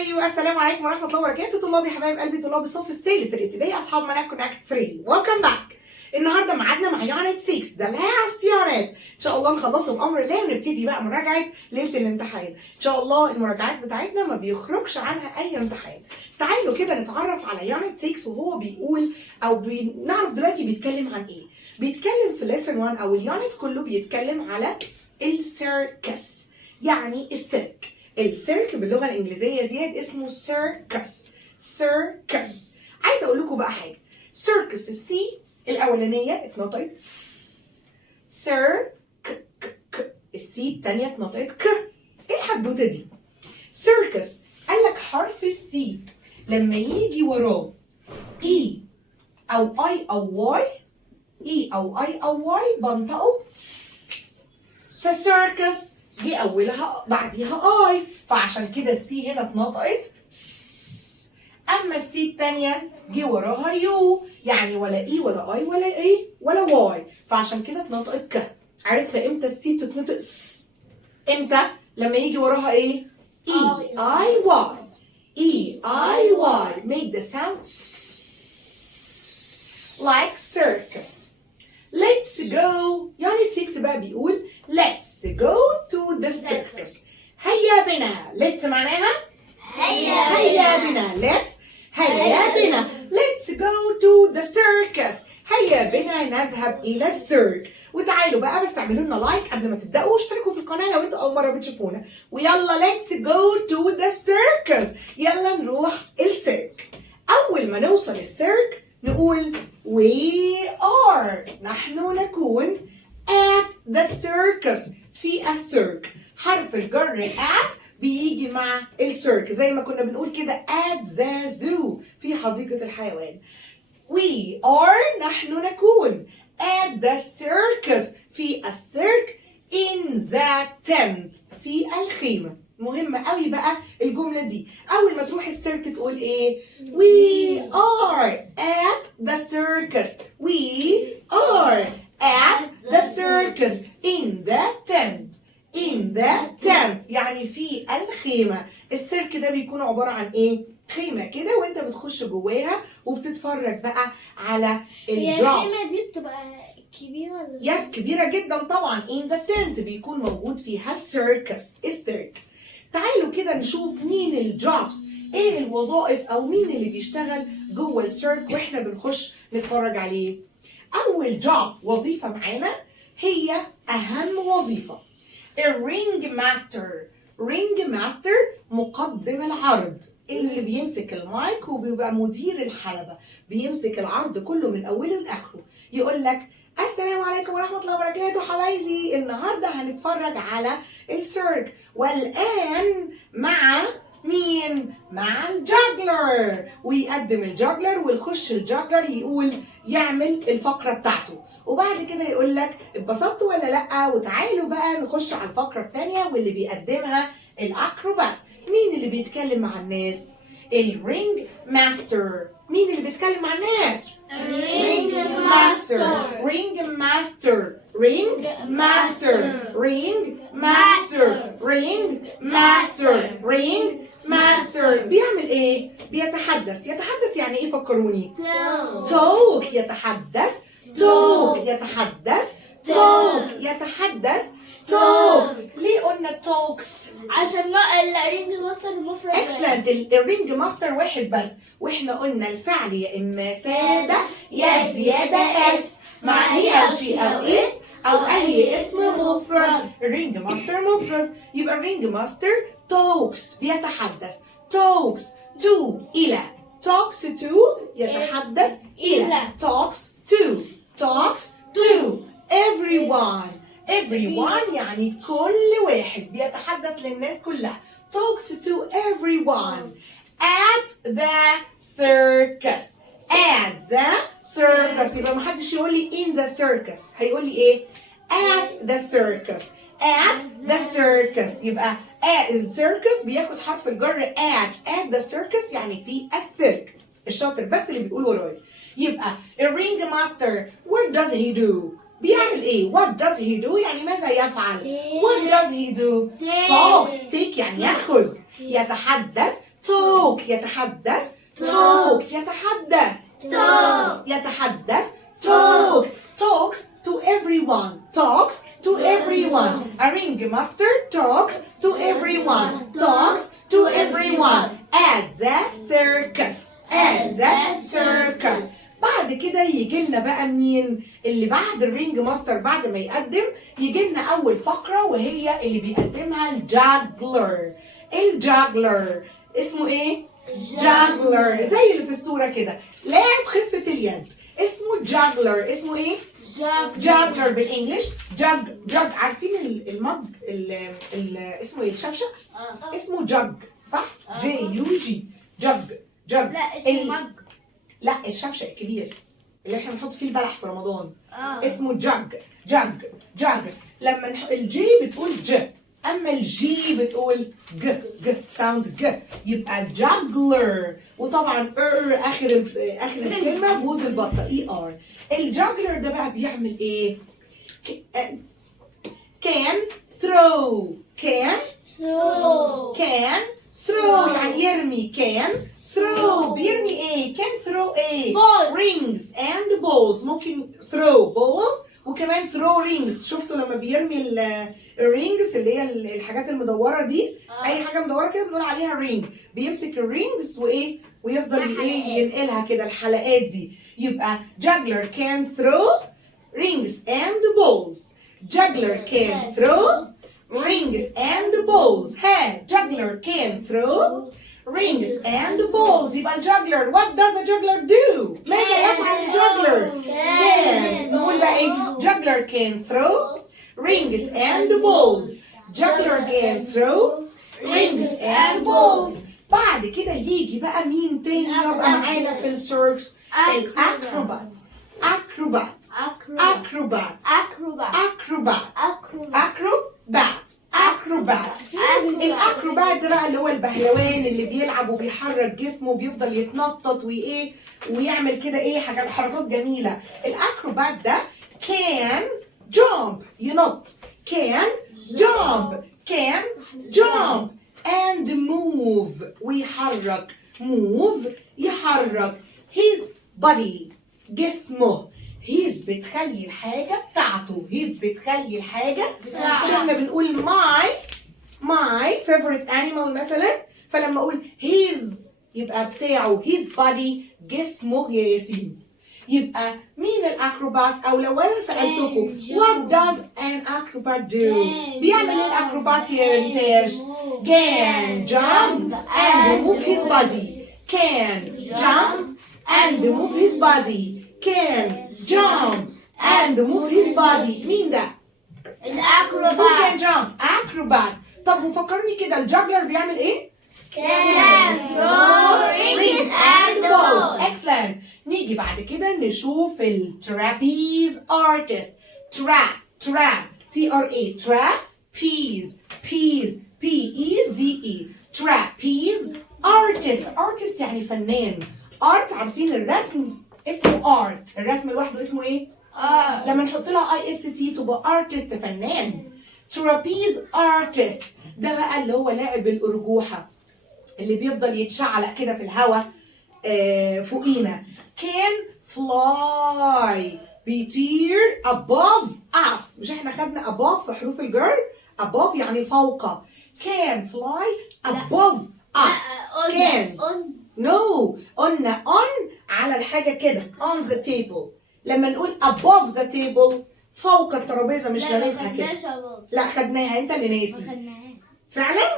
ايوه السلام عليكم ورحمه الله وبركاته. طلابي حبايب قلبي، طلاب الصف الثالث الابتدائي، اصحاب منهج كونكت 3. ويلكم باك. النهارده ميعادنا مع يونت 6، ده لاست يونت. ان شاء الله نخلصه بامر الله ونبتدي بقى مراجعه ليله الامتحان. ان شاء الله المراجعات بتاعتنا ما بيخرجش عنها اي امتحان. تعالوا كده نتعرف على يونت 6 وهو بيقول او بنعرف دلوقتي بيتكلم عن ايه. بيتكلم في ليسن 1 او اليونت كله بيتكلم على السيركس، يعني السيرك. السيرك باللغه الانجليزيه زياد اسمه سيركس. سيركس. عايزه اقول لكم بقى حاجه. سيركس السي الاولانيه اتنطقت سير ك. السي الثانيه اتنطقت ك. ايه الحدوته دي؟ سيركس قال لك حرف السي لما يجي وراه اي او اي او واي، اي او اي او واي بنطقه فسيركس دي اولها بعديها اي، فعشان كده السي هنا اتنطقت س. اما السي الثانيه جه وراها يو، يعني ولا اي ولا اي ولا اي ولا واي، فعشان كده اتنطقت ك. عرفنا امتى السي بتتنطق س؟ امتى؟ لما يجي وراها ايه؟ اي اي واي. اي اي واي make the sound like circus. Let's go. يعني 6 بقى بيقول let's go to the circus. هيا بنا. let's معناها هيا بنا. هيا بنا. let's go to the circus. هيا بنا نذهب إلى السيرك. وتعالوا بقى بس اعملوا لنا لايك قبل ما تبدأوا واشتركوا في القناة لو انتوا أول مرة بتشوفونا. ويلا let's go to the circus. يلا نروح السيرك. أول ما نوصل السيرك نقول we are. نحن نكون at the circus. في السيرك. حرف الجر at بيجي مع السيرك زي ما كنا بنقول كده at the zoo في حديقة الحيوان. we are نحن نكون at the circus في السيرك in the tent في الخيمة. مهمة قوي بقى الجملة دي. أول ما تروح السيرك تقول إيه؟ we are at the circus. we are at the circus in the tent. in the tent يعني في الخيمة. السيرك ده بيكون عبارة عن إيه؟ خيمة كده وانت بتخش جواها وبتتفرج بقى على الجوبز. هي الخيمة دي بتبقى كبيرة ولا؟ يس كبيرة جدا طبعا. in the tent بيكون موجود فيها السيركس السيرك. تعالوا كده نشوف مين الجوبز، ايه الوظائف او مين اللي بيشتغل جوه السيرك واحنا بنخش نتفرج عليه. اول جوب وظيفة معانا هي اهم وظيفة الرينج ماستر. رينج ماستر مقدم العرض اللي بيمسك المايك وبيبقى مدير الحلبة، بيمسك العرض كله من اوله لاخره. يقول لك السلام عليكم ورحمة الله وبركاته حبايبي، النهاردة هنتفرج على السيرك والآن مع مين؟ مع الجاجلر. ويقدم الجاجلر ويخش الجاجلر يقول يعمل الفقرة بتاعته، وبعد كده يقول لك اتبسطتوا ولا لأ؟ وتعالوا بقى نخش على الفقرة الثانية واللي بيقدمها الأكروبات. مين اللي بيتكلم مع الناس؟ الرينج ماستر. مين اللي بيتكلم مع الناس؟ Ring master. Ring master. Ring master. Ring master. Ring master. Ring master. بيعمل ايه؟ بيتحدث. يتحدث يعني ايه فكروني؟ talk. يتحدث. talk. يتحدث. talk. يتحدث. talk. ليه قلنا talks؟ عشان الرينج ماستر مفرد. excellent. الرينج ماستر واحد بس، واحنا قلنا الفعل يا اما سادة يا زيادة اس مع هي او شي او ات او اي اسم مفرد. الرينج ماستر مفرد، يبقى الرينج ماستر talks بيتحدث. talks to الى. talks to يتحدث الى. talks to everyone. everyone يعني كل واحد بيتحدث للناس كلها. talks to everyone at the circus. at the circus يبقى محدش يقول لي in the circus، هيقول لي ايه؟ at the circus. at the circus يبقى السيركس بياخد حرف الجر at the circus يعني في السيرك. الشاطر بس اللي بيقول ورايا. يبقى الرينج ماستر what does he do؟ بيعمل ايه؟ what does he do يعني ماذا يفعل؟ what does he do؟ talks. take يعني يأخذ. يتحدث talk يتحدث talk يتحدث Talk. يتحدث talk talks to everyone talks to everyone a ringmaster talks to everyone talks to everyone at the circus بعد كده يجي لنا بقى مين اللي بعد الرينج ماستر بعد ما يقدم يجي لنا اول فقره وهي اللي بيقدمها الجاجلر اسمه ايه جاجلر زي اللي في الصوره كده لاعب خفه اليد اسمه جاجلر اسمه ايه جاجلر بالانجلش جاج عارفين المج اسمه ايه الشفشه اسمه جاج صح JUG جاج لا اسمه مج. لا الشفشق الكبير اللي احنا بنحط فيه البلح في رمضان اسمه جاج لما الجي بتقول ج اما الجي بتقول ج ساوند ج يبقى جاجلر وطبعا اخر الكلمه بوز البطه ER الجاجلر ده بقى بيعمل ايه can throw يعني يرمي can throw بيرمي ايه can throw ايه Balls. rings and balls ممكن throw balls وكمان throw rings شفتوا لما بيرمي الرينجز اللي هي الحاجات المدوره دي اي حاجه مدوره كده بنقول عليها رينج بيمسك الرينجز وايه ويفضل ايه ينقلها كده الحلقات دي يبقى juggler can throw rings and balls juggler can throw rings and balls ها juggler can throw rings and balls يبقى الجاجلر what does a juggler do ماذا يفعل الجاجلر can نقول بقى ايه juggler can throw rings and balls juggler can throw rings and balls بعد كده يجي بقى مين تاني يبقى معانا في السيركس الاكروبات الاكروبات ده بقى اللي هو البهلوان اللي بيلعب وبيحرك جسمه وبيفضل يتنطط وايه ويعمل كده ايه حركات جميله الاكروبات ده can jump ينط can jump and move ويحرك يحرك his body جسمه هيز بتخلي الحاجة بتاعته مش احنا بنقول my favorite animal مثلا فلما اقول his يبقى بتاعه his body جسمه يا ياسين يبقى مين الاكروبات او لو انا سألتكم what does an acrobat do بيعمل ايه الاكروبات يا ريتاج can jump and move his body can jump and move his body can jump and move his body مين ده؟ الأكروبات who can jump acrobat طب وفكرني كده الجاجلر بيعمل ايه؟ can throw rings and balls excellent نيجي بعد كده نشوف الترابيز artist TRA trapeze PEZE trapeze artist يعني فنان art عارفين الرسم اسمه art الرسم لوحده اسمه ايه؟ لما نحط لها IST تبقى artist فنان trapeze artist ده بقى اللي هو لاعب الأرجوحة اللي بيفضل يتشعلق كده في الهواء فوقينا can fly بيطير above us مش احنا خدنا above في حروف الجر above يعني فوق can fly above us can no قلنا on على الحاجة كده on the table لما نقول above the table فوق الترابيزة مش لامسها كده لا خدناها انت اللي ناسي فعلا؟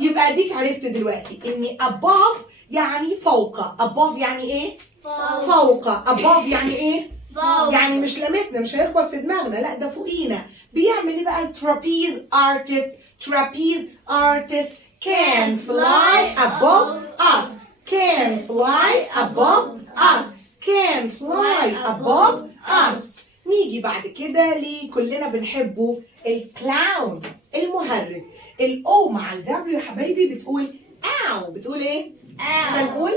يبقى اديك عرفت دلوقتي ان above يعني فوق above يعني ايه؟ فوق above يعني ايه؟ يعني مش لامسنا مش هيخبط في دماغنا لا ده فوقينا بيعمل ايه بقى الترابيز artist can fly above us can fly above us نيجي بعد كده كلنا بنحبه الكلاون المهرج الاو مع الدبليو يا حبايبي بتقول او بتقول ايه؟ فنقول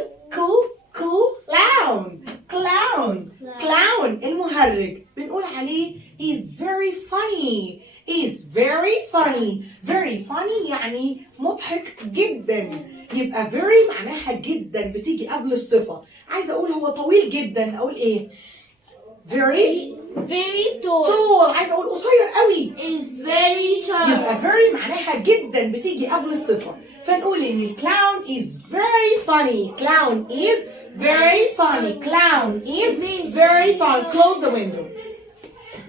clown المهرج بنقول عليه is very funny is very funny. Very funny يعني مضحك جدا. يبقى very معناها جدا بتيجي قبل الصفة. عايزة أقول هو طويل جدا، أقول إيه؟ very tall. عايزة أقول قصير قوي. is very short. يبقى very معناها جدا بتيجي قبل الصفة. فنقول إن الكلاون is very funny. Clown is very funny. Clown is very funny. Close the window.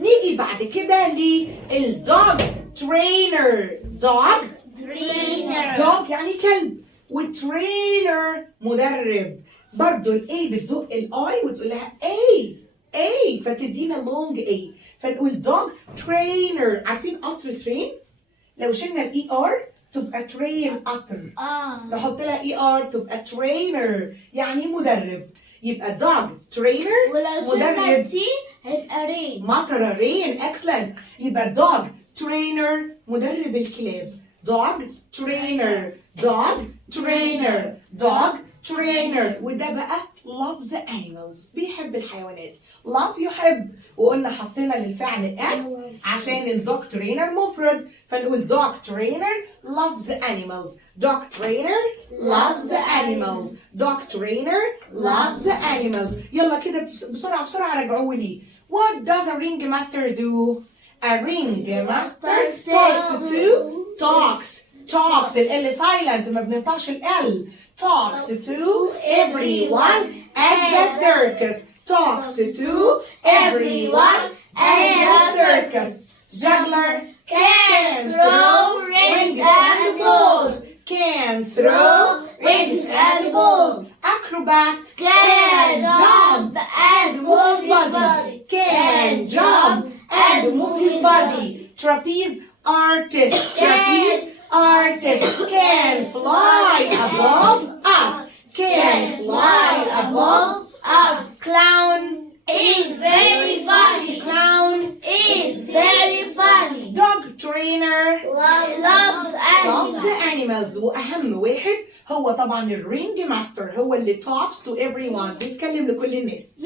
نيجي بعد كده للدوج trainer. dog dog يعني كلب، والترينر مدرب. برضو الاي بتزق الاي وتقول لها اي فتدينا لونج اي. فنقول دوج ترينر. عارفين قطر ترين؟ لو شلنا الاي ار تبقى ترين قطر. نحط لها اي ار تبقى ترينر يعني مدرب. يبقى دوج ترينر ولو شلنا مدرب. تي هيبقى رين. مطر رين. اكسلنت. يبقى دوج ترينر مدرب الكلاب. دوج ترينر. دوج ترينر. دوج ترينر. وده بقى loves the animals. بيحب الحيوانات. love يحب. وقلنا حطينا للفعل s عشان الدوج ترينر مفرد. فنقول dog trainer loves the animals. dog trainer loves the animals. dog trainer loves the animals. يلا كده بسرعة رجعوا لي. What does a ringmaster do? A ringmaster talks ال silent ما بنقطعش ال talks to everyone at the circus. talks to everyone at the circus. Juggler Can throw rings and balls. Can throw rings and balls. Acrobat Can jump and move his body. Can jump and move his body. Trapeze artist can fly above us. Can fly above us. Clown It's very funny. Clown. It's very funny. Dog trainer Loves loves the animals. animals. واهم واحد هو طبعا الرينج ماستر، هو اللي talks to everyone، بيتكلم لكل الناس.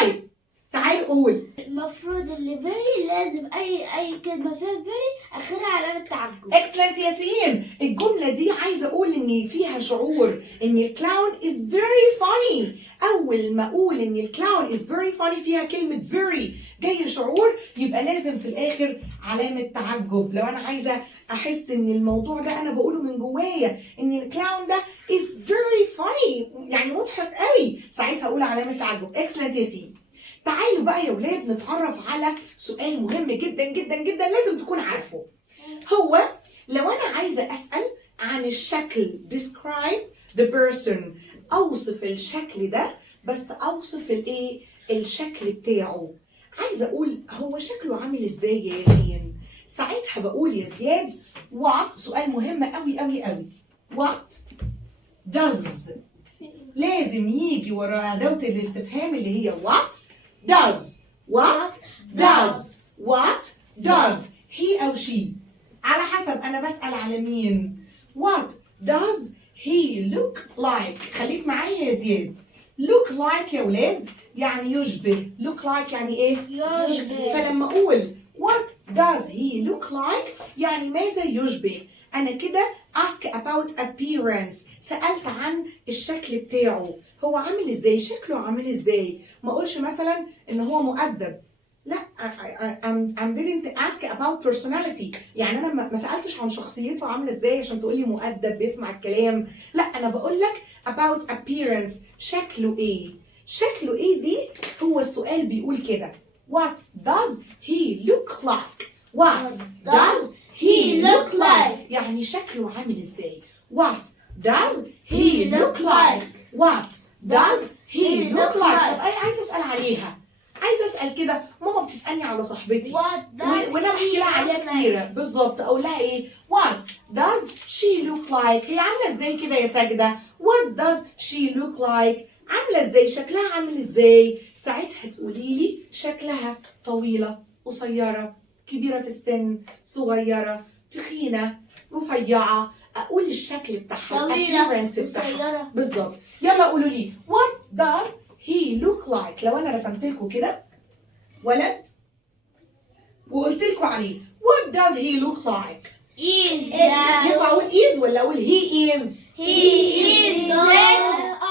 طيب تعال قول. المفروض اللي very لازم اي كلمه فيها very اخرها علامه تعجب. اكسلنت ياسين. الجمله دي عايزه اقول ان فيها شعور ان الكلاون is very funny. اول ما اقول ان الكلاون is very funny فيها كلمه very جاي شعور، يبقى لازم في الاخر علامه تعجب. لو انا عايزه احس ان الموضوع ده انا بقوله من جوايا ان الكلاون ده is very funny يعني مضحك قوي، ساعتها اقول علامه تعجب. اكسلنت ياسين. تعالوا بقى يا ولاد نتعرف على سؤال مهم جدا جدا جدا لازم تكون عارفه. هو لو انا عايزه اسال عن الشكل describe the person، اوصف الشكل ده بس اوصف الايه الشكل بتاعه. عايزه اقول هو شكله عامل ازاي يا ياسين؟ ساعتها بقول يا زياد what. سؤال مهم قوي قوي قوي. what does لازم يجي ورا اداه الاستفهام اللي هي what does he أو she. على حسب أنا بسأل على مين. what does he look like. خليك معايا يا زياد. look like يا ولاد يعني يشبه. look like يعني إيه؟ يشبه. فلما أقول what does he look like يعني ماذا يشبه، أنا كده ask about appearance. سألت عن الشكل بتاعه، هو عامل ازاي، شكله عامل ازاي. ما اقولش مثلا ان هو مؤدب، لا I didn't ask about personality. يعني انا ما سألتش عن شخصيته عامله ازاي عشان تقولي مؤدب بيسمع الكلام، لا انا بقول لك about appearance. شكله ايه، شكله ايه دي هو السؤال بيقول كده. what does he look like. what does he look like يعني شكله عامل ازاي. what does he look like. what does he look like. طب انا عايزه اسال عليها، عايزه اسال كده. ماما بتسالني على صاحبتي وانا بحكي لها عليها كتيره بالظبط، اقول لها ايه what does she look like. هي عامله ازاي كده يا ساجده. what does she look like عامله ازاي، شكلها عامل ازاي. ساعتها تقولي لي شكلها طويله قصيره كبيره في السن صغيره تخينه رفيعه. اقول الشكل بتاعها الابيرنس بتاعها بالظبط. يلا قولوا لي what does he look like. لو انا رسمت لكم كده ولد وقلت لكم عليه What does he look like? Is ينفع أقول is ولا أقول he is؟ he is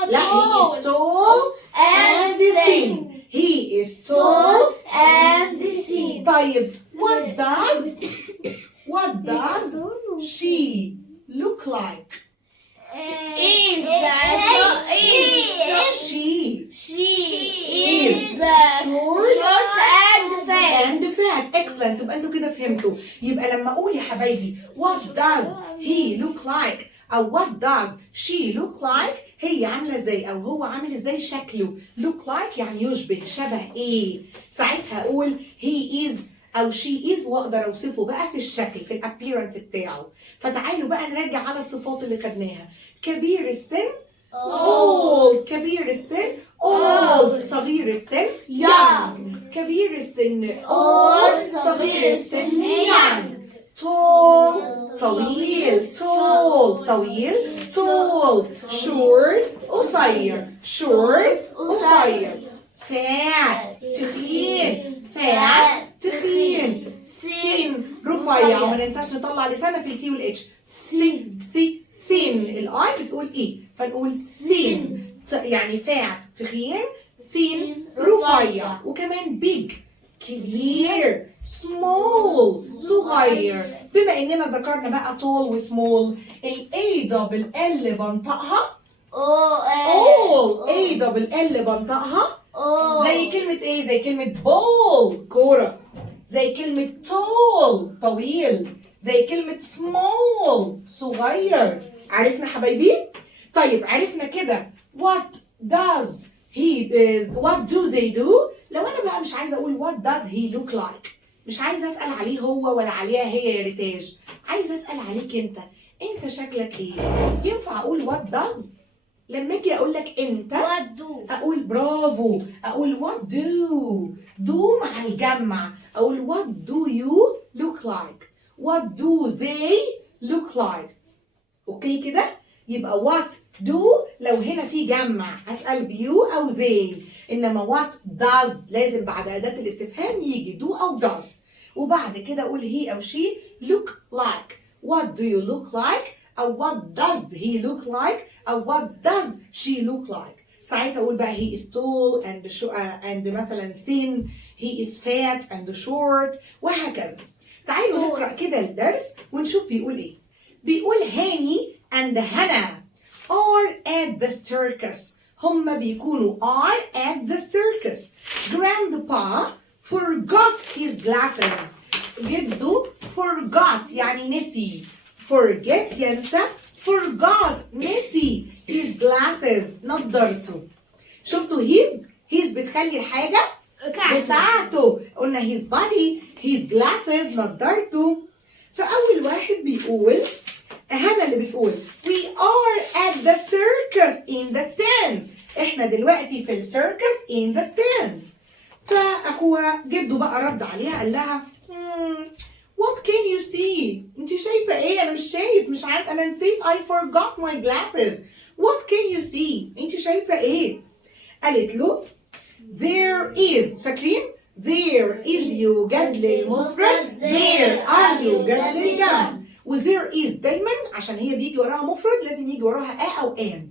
لا, he is tall and thin. He is tall and thin. طيب what does she look like? Is She is short and fat. and fat. Excellent. تبقى انتوا كده فهمتوا. يبقى لما اقول يا حبايبي what does he look like او what does she look like هي عامله ازاي او هو عامل ازاي شكله. look like يعني يشبه، شبه ايه. ساعتها اقول he is او she is واقدر اوصفه بقى في الشكل، في الابيرنس بتاعه. فتعالوا بقى نراجع على الصفات اللي خدناها. كبير السن old، كبير السن old، صغير السن young، كبير السن old، صغير السن young، tall طويل، tall طويل، tall short قصير، short قصير، fat تخين، fat تخين، thin رفيع، وما ننساش نطلع لساننا في التي والاتش. thin الاي بتقول ايه، فنقول thin يعني fat تخين، thin رفيع، وكمان big كبير، small صغير. بما اننا ذكرنا بقى tall و small، ال A double L بنطقها all، A double L بنطقها زي كلمة ايه؟ زي كلمة ball كورة، زي كلمة tall طويل، زي كلمة small صغير. عرفنا حبايبي؟ طيب عرفنا كده what do they do. لو انا بقى مش عايزه اقول what does he look like، مش عايزه اسال عليه هو ولا عليها هي يا ريتاج، عايزه اسال عليك انت شكلك ايه. ينفع اقول what does؟ لما اجي اقول لك انت اقول برافو، اقول what do مع الجمع، اقول what do you look like، what do they look like. اوكي كده؟ يبقى what do لو هنا في جمع اسال بيو او they، انما what does لازم بعد اداه الاستفهام يجي do او does، وبعد كده اقول he او she look like. what do you look like او what does he look like او what does she look like. ساعتها اقول بقى he is tall and مثلا thin، he is fat and short، وهكذا. تعالوا نقرا كده الدرس ونشوف بيقول ايه. بيقول هاني and هنا are at the circus. هما بيكونوا are at the circus. Grandpa forgot his glasses. جده forgot يعني نسي. forget ينسى. forgot نسي his glasses نضارته. شفتوا his بتخلي الحاجة بتاعته. قلنا his body his glasses نضارته. فأول واحد بيقول هنا اللي بتقول we are at the circus in the tent. احنا دلوقتي في السيركس in the tent. فأخوها جده بقى رد عليها قال لها what can you see؟ انت شايفة ايه؟ انا مش شايف، مش عارف، انا نسيت I forgot my glasses. what can you see؟ انت شايفة ايه؟ قالت له there is، فاكرين؟ there is يوجد للمفرد، there are يوجد للجمع، و there is دايما عشان هي بيجي وراها مفرد لازم يجي وراها او an.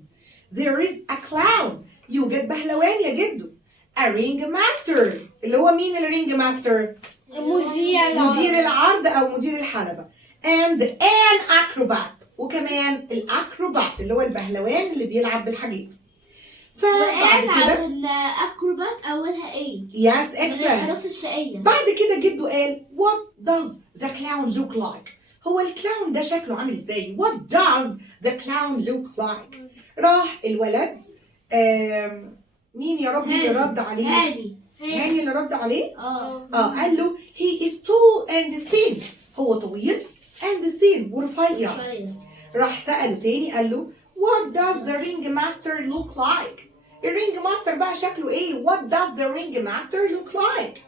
there is a clown يوجد بهلوان يا جدو. a ring master اللي هو مين الرينج ماستر؟ مدير العرض او مدير الحلبة. and an acrobat وكمان الاكروبات اللي هو البهلوان اللي بيلعب بالحاجات. فبعد كده عشان اكروبات اولها ايه؟ yes excellent. الحروف الشقية. بعد كده جده قال what does the clown look like؟ هو الكلاون ده شكله عامل ازاي؟ what does the clown look like؟ راح الولد مين يا ربي اللي رد عليه؟ هاني اللي رد عليه؟ قال له he is tall and thin. هو طويل and thin ورفيع. راح سأله تاني قال له what does the ring master look like؟ الرينج ماستر بقى شكله ايه؟ what does the ring master look like؟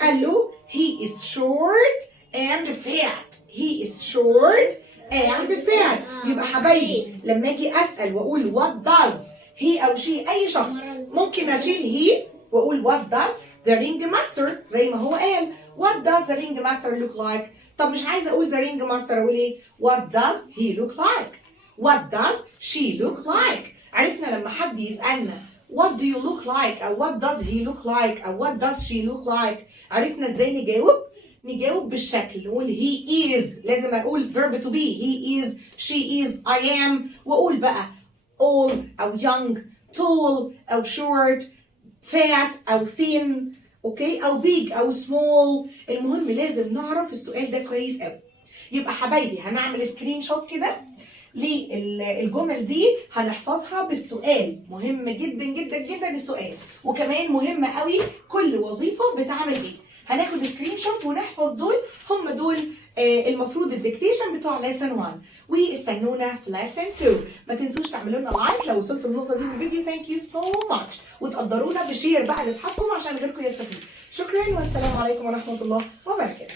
قال له he is short and fat. he is short and fat. يبقى حبايبي لما اجي اسال واقول what does he او she اي شخص ممكن اشيل he واقول what does the ring master زي ما هو قال what does the ring master look like. طب مش عايزه اقول the ring master، اقول ايه؟ what does he look like؟ what does she look like؟ عرفنا لما حد يسالنا what do you look like او what does he look like او what does she look like، عرفنا ازاي نجاوب بالشكل. نقول he is، لازم اقول verb to be، he is، she is، I am، واقول بقى old او young، tall او short، fat او thin، اوكي، او big او small. المهم لازم نعرف السؤال ده كويس قوي. يبقى حبايبي هنعمل سكرين شوت كده للجمل دي، هنحفظها بالسؤال. مهم جدا جدا جدا السؤال، وكمان مهم قوي كل وظيفه بتعمل ايه. هناخد سكرين شوت ونحفظ دول، هم دول المفروض الديكتيشن بتوع ليسن 1، واستنونا في ليسن 2. ما تنسوش تعملوا لنا لايك لو وصلتوا للنقطه دي في الفيديو. ثانك يو سو ماتش، وتقدرونا بشير بقى لاصحابكم عشان غيركم يستفيد. شكرا والسلام عليكم ورحمه الله وبركاته.